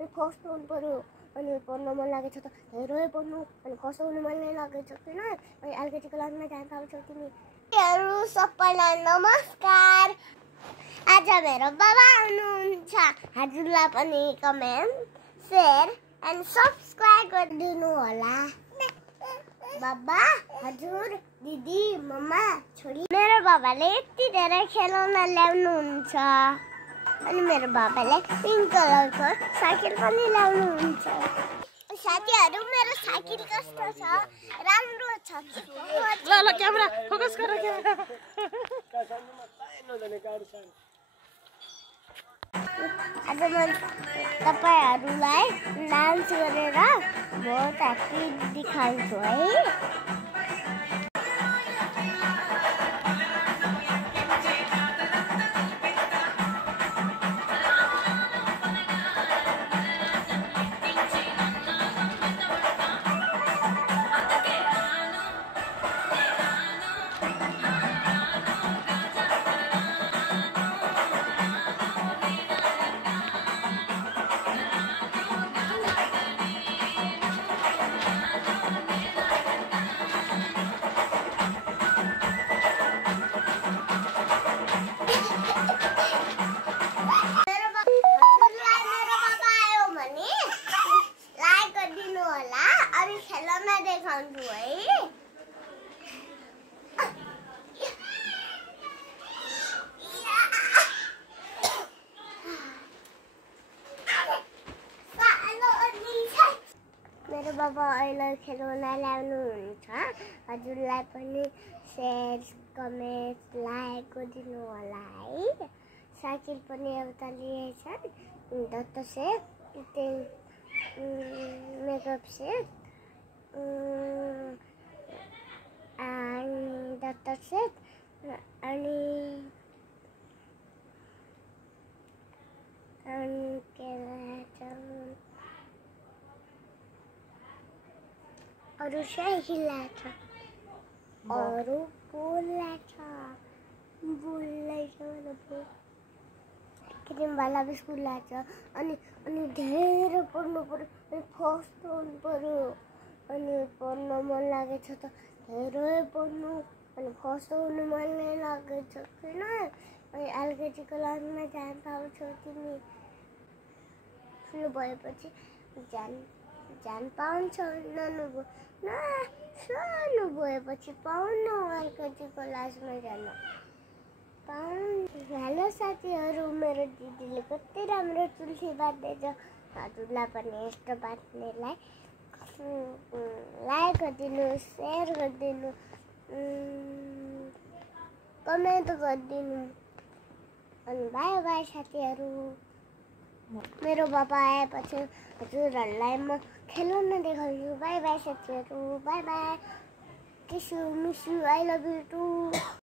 अनि फर्स्ट हुनु पर्यो अनि पढ्न मन लागेछ त धेरै पढ्नु अनि फर्स्ट हुनु मन नै लागेछ किन अनि एलकेजी क्लासमा जान पाउँछौ तिमी सबैलाई नमस्कार। आज मेरो बाबा आउनुहुन्छ हजुरलाई पनि कमेन्ट शेयर एन्ड सब्स्क्राइब गरिदिनु होला। बाबा हजुर दिदी मम्मा छोरी मेरो बाबाले यति धेरै खेलौना ल्याउनुहुन्छ अनि मेरो बाबाले पिङ्क कलरको साइकल पनि ल्याउनुहुन्छ। साथीहरु मेरो साइकल कस्तो छ राम्रो छ ल ल क्यामेरा फोकस गर क्यामेरा आज म तपाईहरुलाई डान्स गरेर बहुत ह्याप्पी देखाउँछु है। मेरो बाबा अहिले खेलौना ल्याउनुहुन्छ हजुरलाई पनि शेयर कमेन्ट लाइक गरिदिनु होला है। साइकल पनि एउटा लिएछन् Datta set makeup set Datta set अनि अरू साइकल ल्याछ अरू बोल ल्याछ क्रिम वाला बिस्कुट ल्याछ अनि धेरै पढ्नु पर्यो अनि फर्स्ट हुनु पर्यो अनि पढ्न मन लागेछ त धेरै पढ्नु अनि फर्स्ट हुनु मन नै लागेछ किन अनि एलकेजी क्लासमा जान पाउँछौ तिमी ठुलो भएपछि जान पाउँछौ सानो भएपछि पाउनु एलकेजी क्लासमा जान पाउनु। हेलो साथीहरु मेरो दिदीले कति राम्रो चुल्ठी बाँध्दैछ हजुरलाई पनि यस्तो बाँध्नेलाई लाइक गरिदिनु शेयर गरिदिनु कमेन्ट गरिदिनु अनि बाई बाई साथीहरु। मेरो बाबा आएपछि हजुरहरूलाई म खेलौना देखाउँछु। बाई बाई साथीहरु bye bye kiss you miss you I love you two.